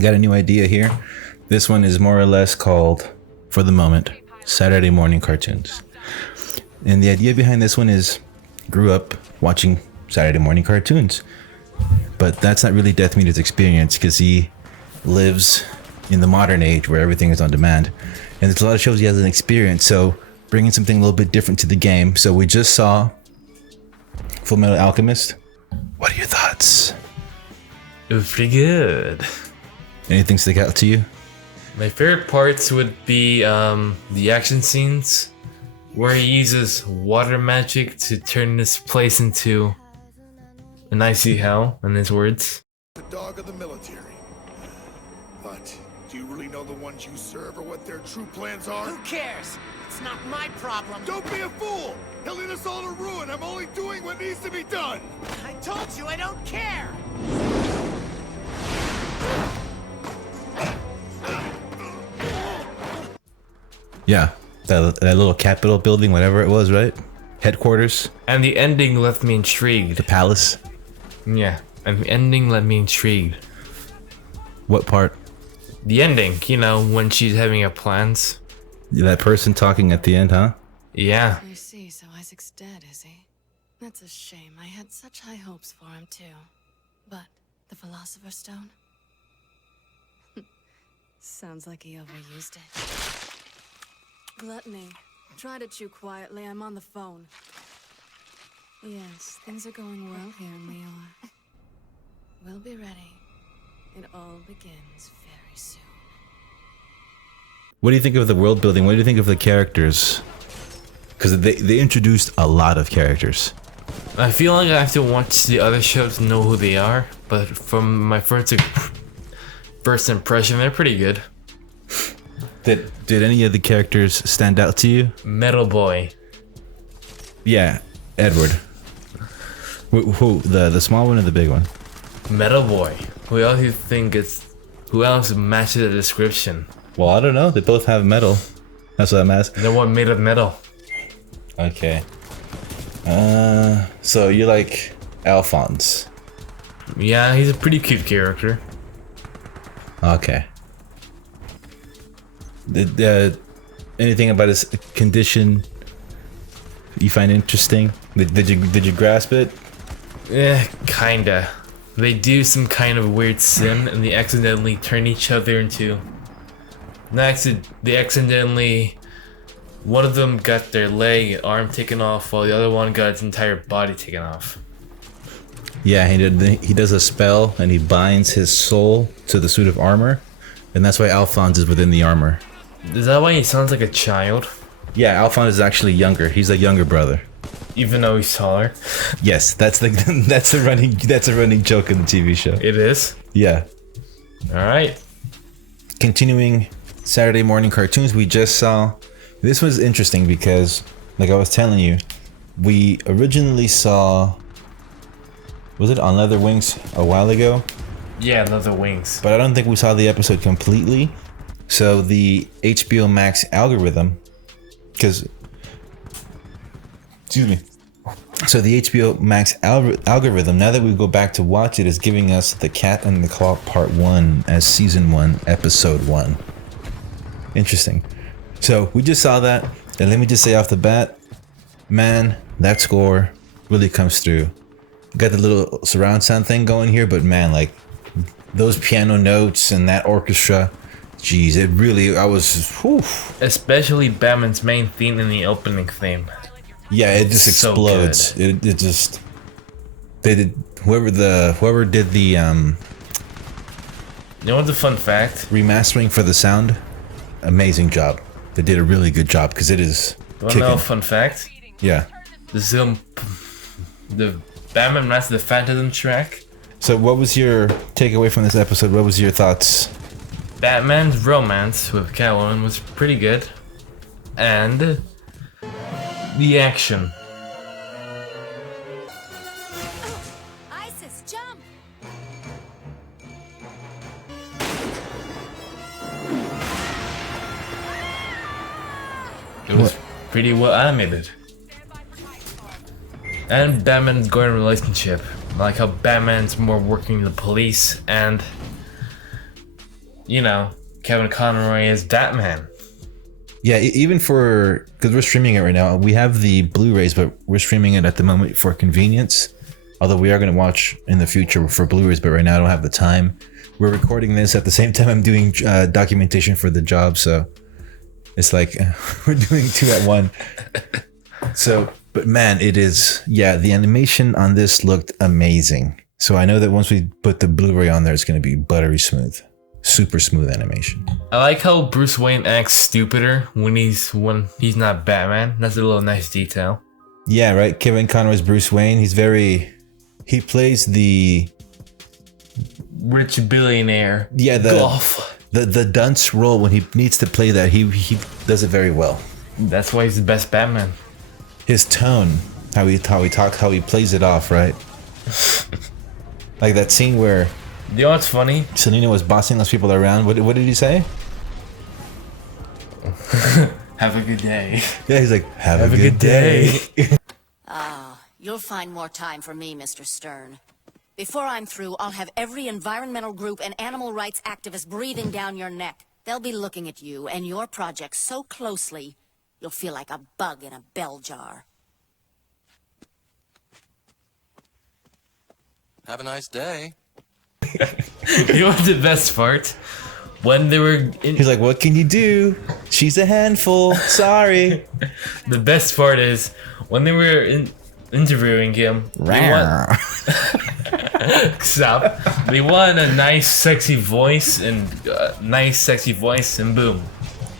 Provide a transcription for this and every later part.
got a new idea here. This one is more or less called, for the moment, Saturday morning cartoons. And the idea behind this one is, grew up watching Saturday morning cartoons. But that's not really DeathMeter's experience, because he lives in the modern age where everything is on demand. And there's a lot of shows he hasn't experienced, so bringing something a little bit different to the game. So we just saw Fullmetal Alchemist. What are your thoughts? It was pretty good. Anything stick out to you? My favorite parts would be the action scenes where he uses water magic to turn this place into an icy hell, in his words. The dog of the military. But do you really know the ones you serve or what their true plans are? Who cares? It's not my problem. Don't be a fool! He'll lead us all to ruin. I'm only doing what needs to be done. I told you I don't care! Yeah, that little Capitol building, whatever it was, right? Headquarters, And the ending left me intrigued. the palace. Yeah, and the ending left me intrigued. What part? The ending, you know, when she's having her plans. That person talking at the end, huh? Yeah. I see, so Isaac's dead, is he? That's a shame. I had such high hopes for him, too. But the Philosopher's Stone? Sounds like he overused it. Gluttony. Try to chew quietly, I'm on the phone. Yes, things are going well here in Leor. We'll be ready. It all begins very soon. What do you think of the world building? What do you think of the characters? Because they introduced a lot of characters. I feel like I have to watch the other shows to know who they are, but from my first impression, they're pretty good. Did any of the characters stand out to you? Metal Boy. Yeah, Edward. Who? The small one or the big one? Metal Boy. Who else you think who else matches the description? Well, I don't know. They both have metal. That's what I'm asking. The one made of metal. Okay. So you like Alphonse? Yeah, he's a pretty cute character. Okay. Did anything about his condition you find interesting? Did you grasp it? Kinda. They do some kind of weird sin and they accidentally turn each other into... They accidentally... One of them got their leg and arm taken off while the other one got its entire body taken off. Yeah, he does a spell and he binds his soul to the suit of armor. And that's why Alphonse is within the armor. Is that why he sounds like a child? Yeah, Alphonse is actually younger. He's a younger brother. Even though he's taller? Yes, that's a running joke in the TV show. It is? Yeah. Alright. Continuing Saturday morning cartoons, we just saw... This was interesting because, like I was telling you, we originally saw... Was it On Leather Wings a while ago? Yeah, Leather Wings. But I don't think we saw the episode completely. So the HBO Max algorithm... Because... Excuse me. So the HBO Max algorithm, now that we go back to watch it, is giving us The Cat and the Clock Part 1 as Season 1, Episode 1. Interesting. So we just saw that, and let me just say off the bat, man, that score really comes through. Got the little surround sound thing going here, but man, like those piano notes and that orchestra, geez, it really, I was, whew. Especially Batman's main theme in the opening theme. Yeah, it just So explodes. good. It just, they did, whoever did the You know what's a fun fact? remastering for the sound, amazing job. They did a really good job because it is You wanna kicking. know a fun fact? Yeah. The Batman Master the Phantasm track. So what was your takeaway from this episode? What was your thoughts? Batman's romance with Catwoman was pretty good. And the action. Isis, jump! It was pretty well animated. And Batman's Gordon relationship. Like how Batman's more working the police and you know, Kevin Conroy as Batman. Yeah, even for, because we're streaming it right now. We have the Blu-rays, but we're streaming it at the moment for convenience. Although we are going to watch in the future for Blu-rays, but right now I don't have the time. We're recording this at the same time I'm doing documentation for the job, so it's like we're doing 2 at 1. So, but man, it is, yeah, the animation on this looked amazing. So I know that once we put the Blu-ray on there, it's going to be buttery smooth. Super smooth animation. I like how Bruce Wayne acts stupider when he's not Batman. That's a little nice detail. Yeah, right. Kevin Conroy's Bruce Wayne. He plays the rich billionaire. Yeah, the dunce role when he needs to play that. He does it very well. That's why he's the best Batman. His tone, how he talks, how he plays it off, right? Like that scene where, you know what's funny? Selena was bossing those people around. What did he say? Have a good day. Yeah, he's like, have a good day. You'll find more time for me, Mr. Stern. Before I'm through, I'll have every environmental group and animal rights activist breathing down your neck. They'll be looking at you and your project so closely, you'll feel like a bug in a bell jar. Have a nice day. You know what's the best part? When they were he's like, what can you do? She's a handful. Sorry. The best part is when they were interviewing him. Stop. They want a nice, sexy voice, and boom.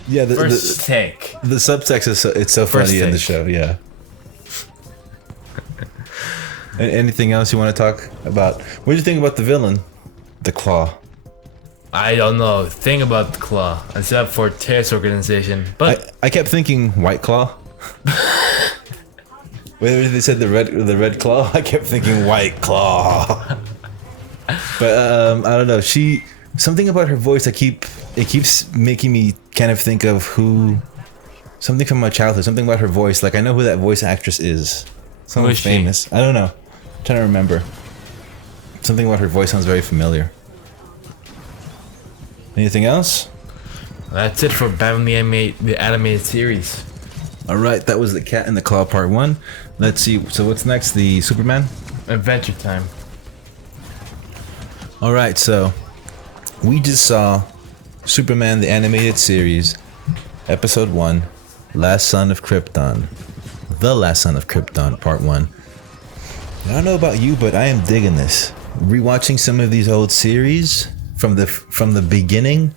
Yeah, first take. The subtext is it's so funny in the show. Yeah. Anything else you want to talk about? What do you think about the villain, the Claw? I don't know a thing about the Claw except for terrorist organization. But I kept thinking White Claw. Whether they said the red claw, I kept thinking White Claw. But I don't know. Something about her voice. It keeps making me kind of think of something from my childhood. Something about her voice. Like I know who that voice actress is. Someone famous. I don't know. I'm trying to remember. Something about her voice sounds very familiar. Anything else? That's it for Batman the animated series. All right, that was the Cat and the Claw Part 1. Let's see. So what's next? The Superman? Adventure Time. All right, so we just saw Superman the animated series, Episode 1, Last Son of Krypton. The Last Son of Krypton, Part 1. I don't know about you, but I am digging this. Rewatching some of these old series from the beginning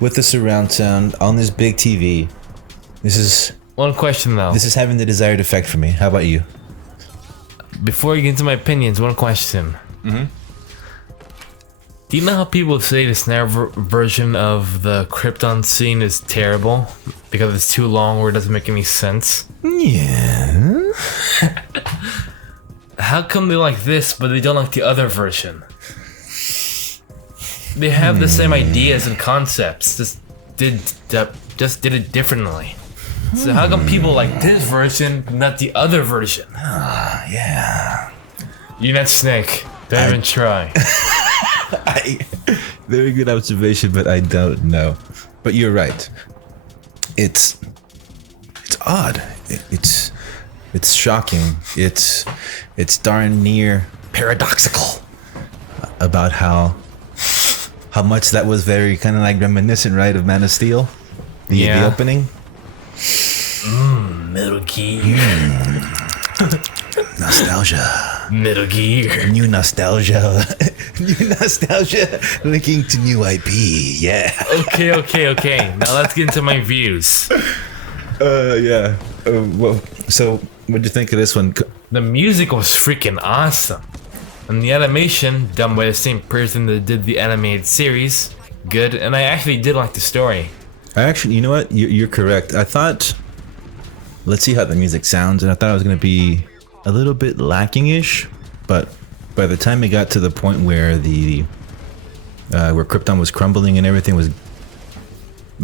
with the surround sound on this big TV. This is one question though. This is having the desired effect for me. How about you? Before you get into my opinions, one question. Mm-hmm. Do you know how people say the snare version of the Krypton scene is terrible because it's too long or it doesn't make any sense? Yeah. How come they like this but they don't like the other version? They have the same ideas and concepts, just did it differently. So how come people like this version, not the other version? Yeah. You're not Snake. Don't even try. Very good observation, but I don't know. But you're right. It's odd. It's shocking. It's darn near paradoxical about how much that was very kind of like reminiscent, right, of Man of Steel, the opening. Metal Gear. Nostalgia. Metal Gear. New nostalgia. New nostalgia linking to new IP. Yeah. Okay. Now let's get into my views. Yeah. Well, so what'd you think of this one? The music was freaking awesome. And the animation, done by the same person that did the animated series, good. And I actually did like the story. You know what? You're correct. I thought, let's see how the music sounds, and I thought it was going to be a little bit lacking-ish, but by the time it got to the point where where Krypton was crumbling and everything was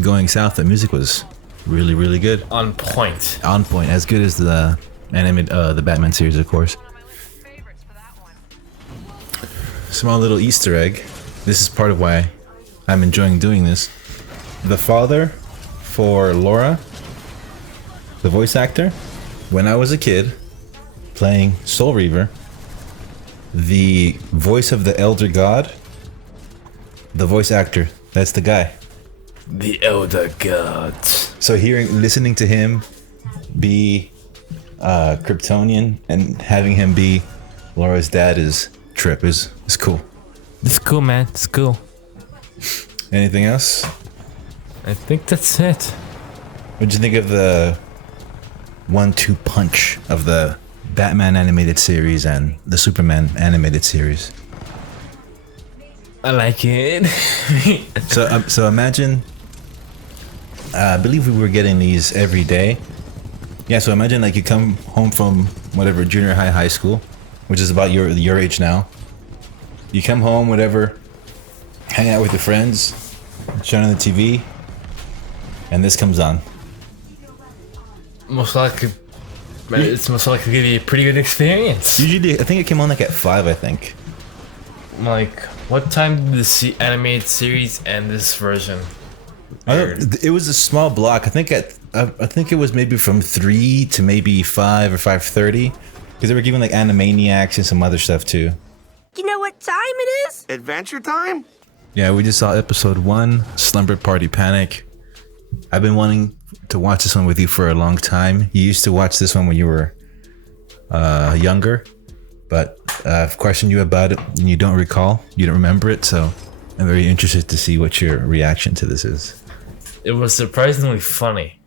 going south, the music was really, really good. On point. On point. As good as the the Batman series, of course. Small little Easter egg. This is part of why I'm enjoying doing this. The father for Laura, the voice actor, when I was a kid playing Soul Reaver, the voice of the Elder God, the voice actor, that's the guy. The Elder Gods. So listening to him be Kryptonian and having him be Laura's dad is cool. It's cool, man. It's cool. Anything else? I think that's it. What'd you think of the 1-2 punch of the Batman animated series and the Superman animated series? I like it. So imagine, I believe we were getting these every day. Yeah, so imagine like you come home from whatever junior high school, which is about your age now. You come home, whatever, hang out with your friends, turn on the TV, and this comes on. It's most likely to be a pretty good experience. Usually, I think it came on like at 5, I think. Like, what time did the animated series end this version? It was a small block. I think it was maybe from 3 to maybe 5 or 5:30, because they were giving like Animaniacs and some other stuff too. You know what time it is? Adventure time? Yeah, we just saw episode 1, Slumber Party Panic. I've been wanting to watch this one with you for a long time. You used to watch this one when you were younger, but I've questioned you about it and you don't recall. You don't remember it, so I'm very interested to see what your reaction to this is. It was surprisingly funny.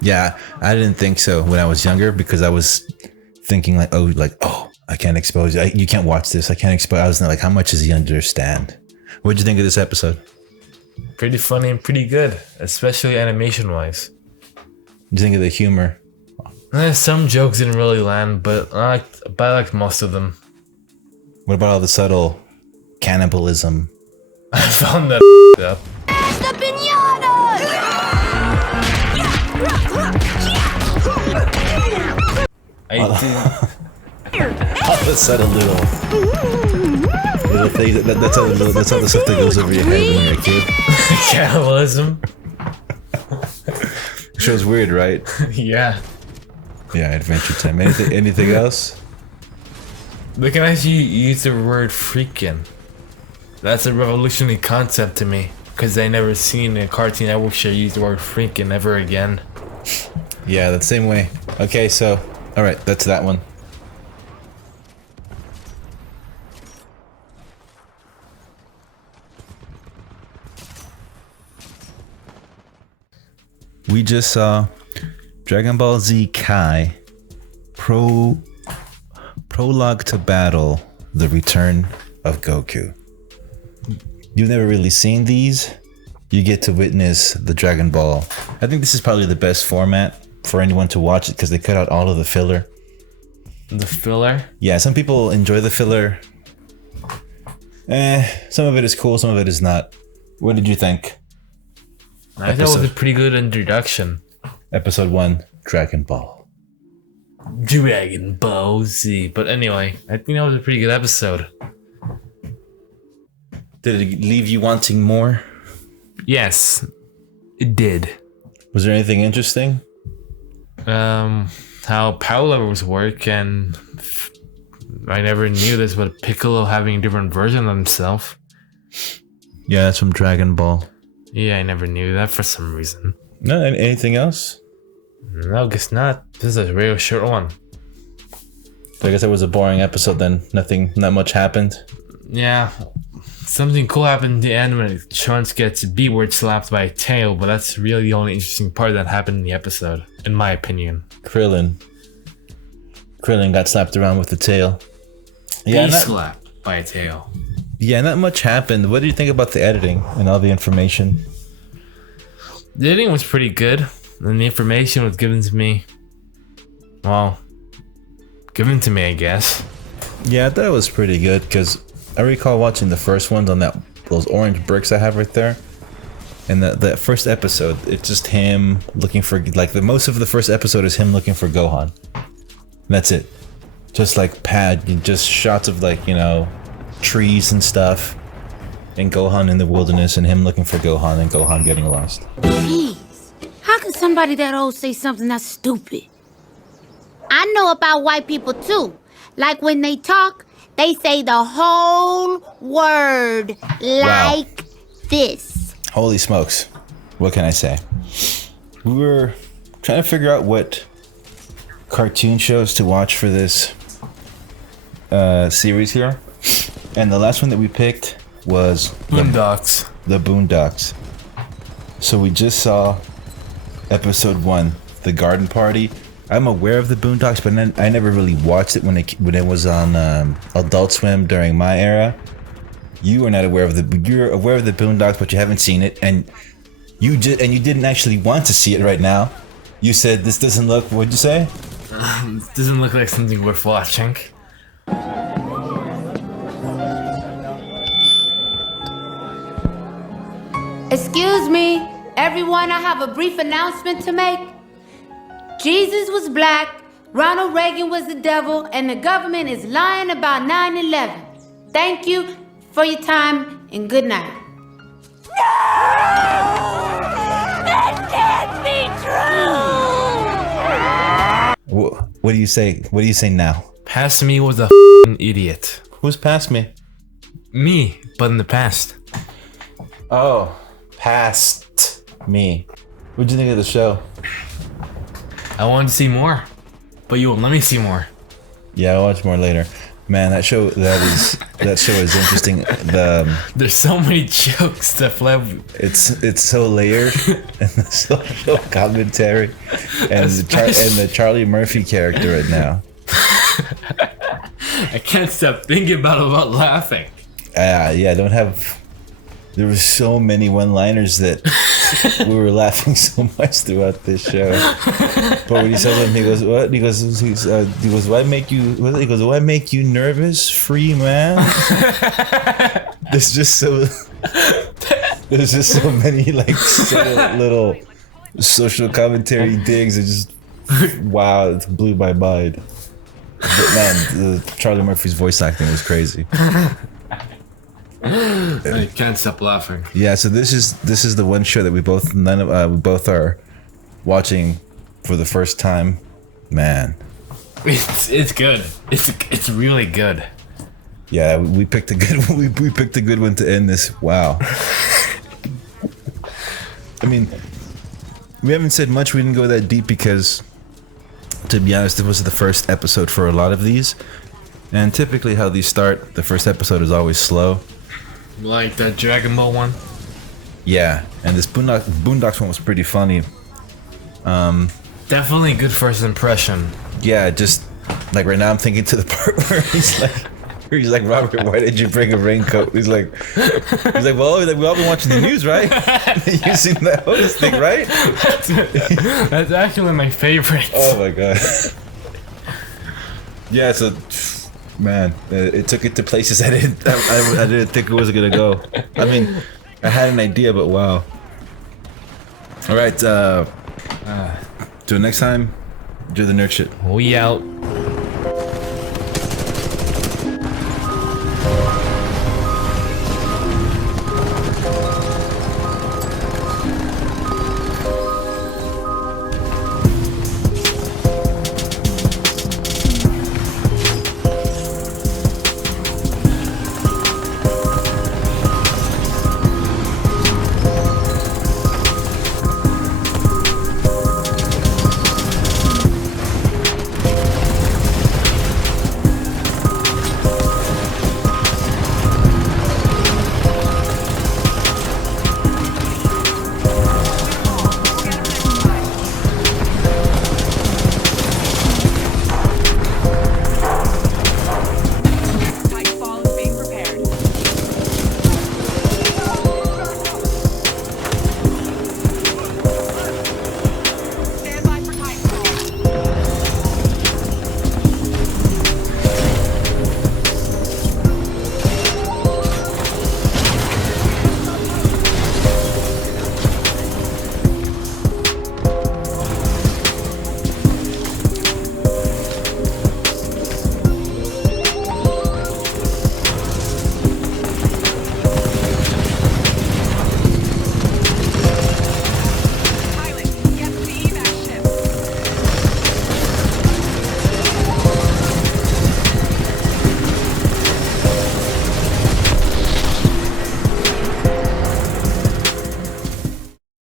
Yeah, I didn't think so when I was younger because I was thinking like, oh, I can't expose you. You can't watch this. I can't expose. I was like, how much does he understand? What'd you think of this episode? Pretty funny and pretty good, especially animation-wise. What do you think of the humor? Some jokes didn't really land, but I liked most of them. What about all the subtle cannibalism? I found that up. The pinata! All the subtle little things. That's all the stuff that goes over your head when you're a kid. Cannibalism. Show's weird, right? Yeah. Yeah, Adventure Time. Anything else? They can actually use the word freaking. That's a revolutionary concept to me, because I never seen a Cartoon Network show use the word freaking ever again. Yeah, the same way. Okay, so, alright, that's that one. We just saw Dragonball Z Kai, Prologue to Battle, The Return of Goku. You've never really seen these. You get to witness the Dragon Ball. I think this is probably the best format for anyone to watch it because they cut out all of the filler. The filler? Yeah, some people enjoy the filler. Some of it is cool, some of it is not. What did you think? I thought it was a pretty good introduction. Episode 1, Dragon Ball. Dragon Ball Z. But anyway, I think that was a pretty good episode. Did it leave you wanting more? Yes, it did. Was there anything interesting? How power levels work, and I never knew this, but Piccolo having a different version of himself. Yeah, that's from Dragon Ball. Yeah, I never knew that for some reason. No, anything else? No, guess not. This is a real short one. So I guess it was a boring episode then. Not much happened. Yeah. Something cool happened in the end when Trunks gets B-word slapped by a tail, but that's really the only interesting part that happened in the episode, in my opinion. Krillin got slapped around with the tail. Yeah, slapped by a tail. Yeah, not much happened. What do you think about the editing and all the information? The editing was pretty good, and the information was given to me. Well, given to me, I guess. Yeah, I thought it was pretty good because I recall watching the first ones on those orange bricks I have right there. And the first episode, it's just him looking for, like, most of the first episode is him looking for Gohan. And that's it. Just like just shots of, like, trees and stuff. and Gohan in the wilderness and him looking for Gohan and Gohan getting lost. Jeez, how can somebody that old say something that's stupid? I know about white people too. Like when they talk, they say the whole word like this. Holy smokes. What can I say? We were trying to figure out what cartoon shows to watch for this series here. And the last one that we picked was Boondocks. The Boondocks. So we just saw episode 1, The Garden Party. I'm aware of the Boondocks, but I never really watched it when it was on Adult Swim during my era. You are not aware of you're aware of the Boondocks, but you haven't seen it, and you didn't actually want to see it right now. You said this doesn't look. What'd you say? This doesn't look like something worth watching. Excuse me, everyone, I have a brief announcement to make. Jesus was black, Ronald Reagan was the devil, and the government is lying about 9/11. Thank you for your time, and good night. That can't be true! What do you say? What do you say now? Past me was a f***ing idiot. Who's past me? Me, but in the past. Oh, past me. What'd you think of the show? I wanted to see more, but you won't let me see more. Yeah, I'll watch more later. Man, that show is interesting. There's so many jokes that fly. It's so layered, and the social commentary, and the Charlie Murphy character right now. I can't stop thinking about laughing. Yeah, I don't have. There were so many one-liners that we were laughing so much throughout this show. But when he said them, he goes, "What?" He goes, "Why make you?" He goes, "Why make you nervous, free man?" There's just so many like subtle little social commentary digs. It just wow, it blew my mind. But man, Charlie Murphy's voice acting was crazy. I can't stop laughing. Yeah, so this is the one show that we both are watching for the first time. Man, it's good. It's really good. Yeah, we picked a good one. We picked a good one to end this. Wow. I mean, we haven't said much. We didn't go that deep because, to be honest, it was the first episode for a lot of these, and typically how these start, the first episode is always slow. Like the Dragonball one? Yeah, and this Boondocks one was pretty funny. Definitely good first impression. Yeah, just like right now I'm thinking to the part where he's like, Robert, why did you bring a raincoat? He's like, well, we've all been watching the news, right? You seen that host thing, right? That's actually my favorite. Oh my god. Yeah, so man, it took it to places I didn't think it was gonna go. I mean, I had an idea, but wow. All right, till next time, do the nerd shit. We out.